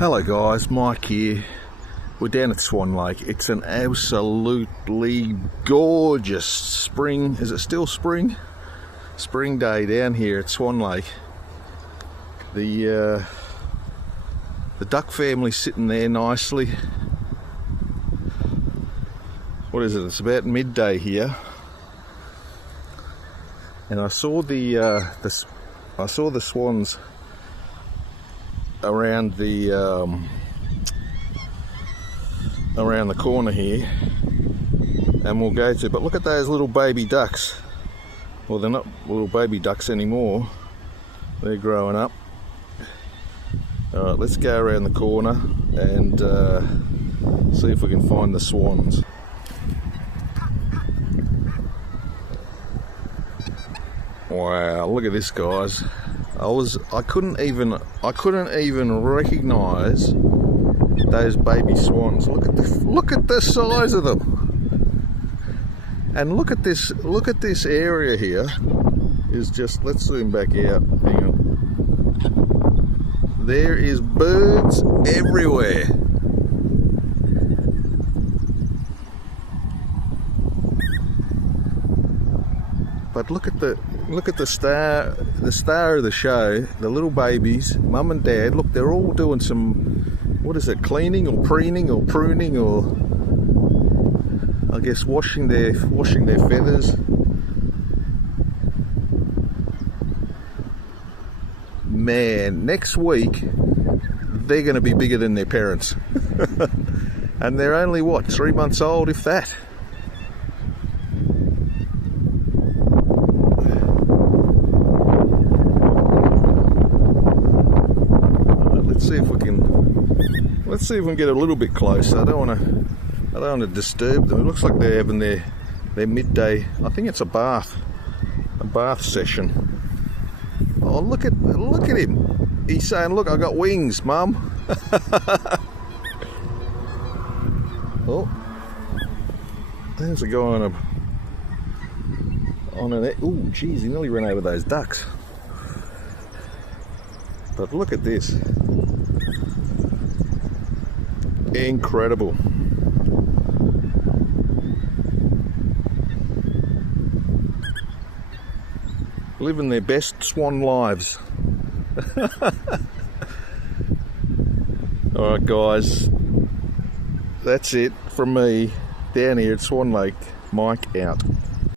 Hello guys, Mike here. We're down at Swan Lake. It's an absolutely gorgeous spring, is it still spring? Spring day down here at Swan Lake. The duck family's sitting there nicely. What is it? It's about midday here. And I saw the swans around the corner here, and we'll go to. But look at those little baby ducks. Well, they're not little baby ducks anymore. They're growing up. All right, let's go around the corner and see if we can find the swans. Wow, look at this, guys. I couldn't even recognize those baby swans. Look at the size of them. And look at this area here is just, let's zoom back out. Hang on. There is birds everywhere. But look at the star of the show, the little babies, mum and dad. Look, they're all doing some, what is it, cleaning or preening or pruning, or I guess washing their feathers. Man, next week they're going to be bigger than their parents. And they're only what, 3 months old, if that. Let's see if we can get a little bit closer. I don't want to disturb them. It looks like they're having their midday. I think it's a bath session. Oh, look at him. He's saying, "Look, I got wings, Mum." Oh, there's a guy on an. Oh, geez, he nearly ran over those ducks. But look at this. Incredible. Living their best swan lives. Alright guys, that's it from me down here at Swan Lake. Mike out.